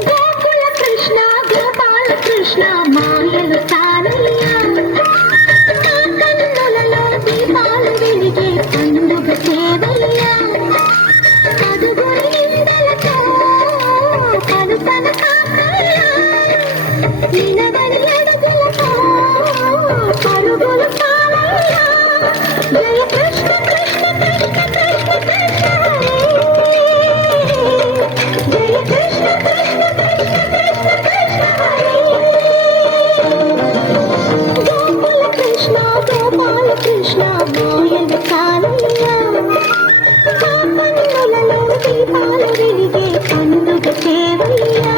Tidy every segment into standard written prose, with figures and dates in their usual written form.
గోకుల కృష్ణ గోపాల కృష్ణ మాయలు తానయ్యా కన్నులలో దీపాలు వెలిగే పండుగ సేవయ్యా అదుగురి నిందలతో కలుపన కాకయ్యా నినగని అడుగులతో పరుగులు సావయ్యా జయ కృష్ణ కృష్ణ కృష్ణ కృష్ణ కృష్ణ గోపాల కృష్ణ మాయలు కానయ్యా కన్నులలో దీపాలు వెలిగే పండుగ సేవయ్యా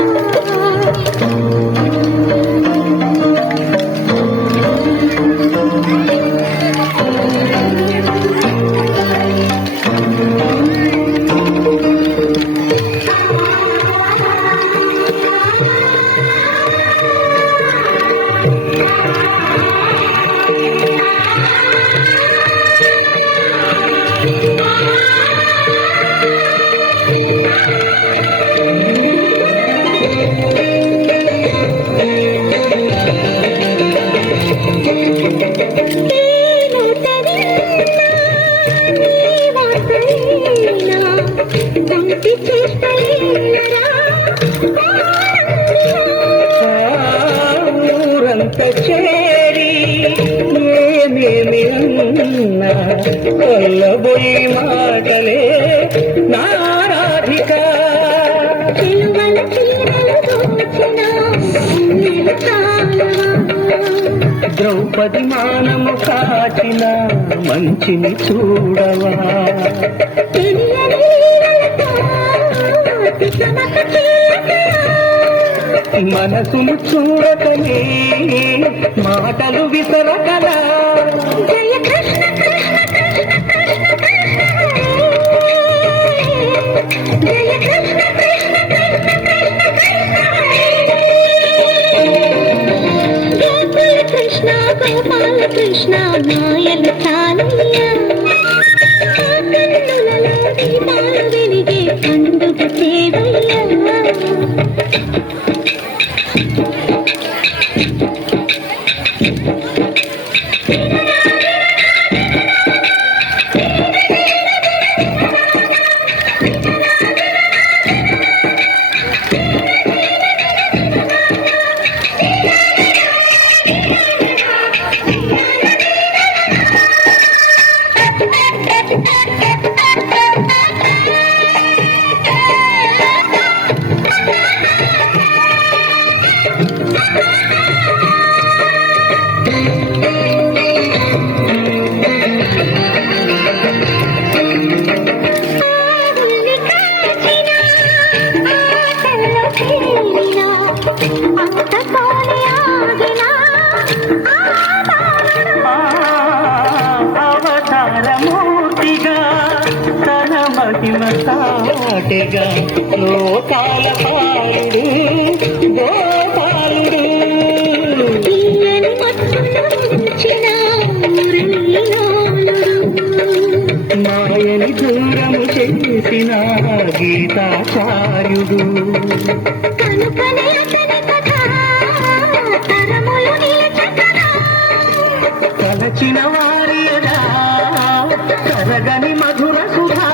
ఊరంత చేరి ఏమేమి ఉన్నా కొల్లబోయి మాటలే నారాధిక ద్రౌపది మానము కాచిన మంచిని చూడవా మనసును చూడకనే మాటలు విసరకలా జయ కృష్ణ కృష్ణ కృష్ణ కృష్ణ జయ కృష్ణ కృష్ణ కృష్ణ కృష్ణ గోపాల కృష్ణ మాయలు తానయ్యా కన్నులలో దీపాలు వెలిగే పండుగ సేవయ్యా అవతారమూర్తిగా తన మహిమ సాటగా లోకాల పాలుడు గోపాలుడు మాయని దూరము చేసిన గీతాచార్యుడు తలచిన వారియదా కరగని మధుర సుధా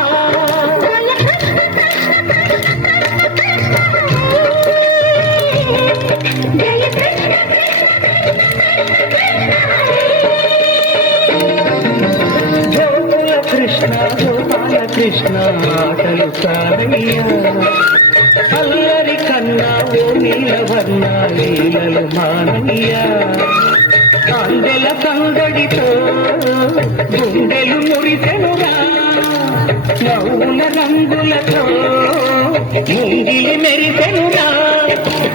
గోకుల కృష్ణ గోపాల కృష్ణ ఆటలు సారయ్యా అల్లరి కన్నా ఓ నీలవర్ణ లీలలు మానయ్యా అందెల సందడితో గుండెలు మురిసెనురా నవ్వుల రంగులతో ముంగిలి మెరిసెనురా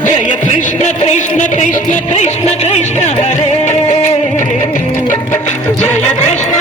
జయ కృష్ణ కృష్ణ కృష్ణ కృష్ణ కృష్ణ హరే జయ కృష్ణ